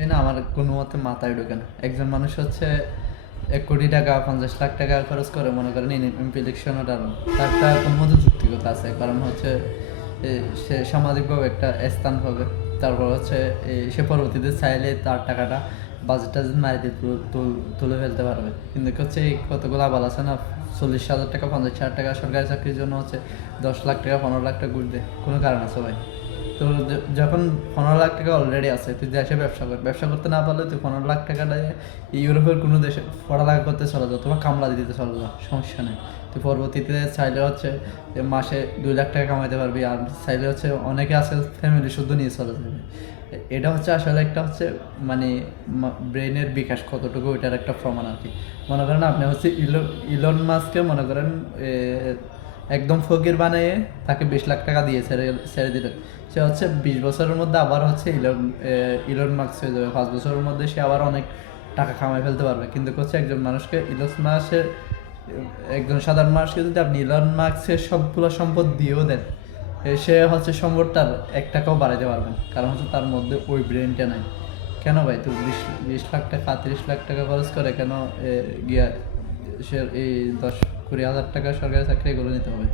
এই না আমার কোনো মতে মাথায় ঢোকে না। একজন মানুষ হচ্ছে 1 কোটি টাকা 50 লাখ টাকা খরচ করে মনে করেন ইলেকশনটা, তারটা কোনো মতো যুক্তিগত আছে। কারণ হচ্ছে সে সামাজিকভাবে একটা স্থান হবে। তারপর হচ্ছে সে পরবর্তীতে চাইলে তার টাকাটা বাজেট টাজেট মারি দিয়ে তুলে ফেলতে পারবে। কিন্তু হচ্ছে এই কতগুলো আবাল আছে না, 40,000 টাকা 50,000 টাকা সরকারি চাকরির জন্য হচ্ছে 10 লাখ টাকা 15 লাখ টাকা ঘুরতে কোনো কারণ আছে ভাই? তো যখন 15 লাখ টাকা অলরেডি আছে, তুই দেশে ব্যবসা করতে না পারলে তুই 15 লাখ টাকাটা ইউরোপের কোনো দেশে পড়ালেখা করতে চলে যাও, তোমার কামলা দিতে চলে যাও, সমস্যা নেই। তুই পরবর্তীতে চাইলে হচ্ছে মাসে 2 লাখ টাকা কামাইতে পারবি। আর চাইলে হচ্ছে অনেকে আছে ফ্যামিলি শুদ্ধ নিয়ে চলে যাবে। এটা হচ্ছে আসলে একটা হচ্ছে মানে ব্রেনের বিকাশ কতটুকু ওইটার একটা প্রমাণ আর কি। মনে করেন আপনি হচ্ছে ইলন মাস্ককে মনে করেন একদম ফকির বানিয়ে তাকে 20 লাখ টাকা দিয়ে ছেড়ে দিলেন। সে হচ্ছে 20 বছরের মধ্যে আবার হচ্ছে ইলন মাস্ক হয়ে যাবে। 5 বছরের মধ্যে সে আবার অনেক টাকা কামাই ফেলতে পারবে। কিন্তু হচ্ছে একজন মানুষকে ইলন মাস্কের একজন সাধারণ মানুষকে যদি আপনি ইলন মাস্কের সবগুলো সম্পদ দিয়েও দেন, সে হচ্ছে সম্পদটার 1 টাকাও বাড়াইতে পারবেন। কারণ হচ্ছে তার মধ্যে ওই ব্রেনটা নাই। কেন ভাই তুই 20 20 লাখ টাকা 30 লাখ টাকা খরচ করে কেন গিয়া সে এই 10-20 হাজার টাকা সরকারি চাকরি এগুলো নিতে হবে?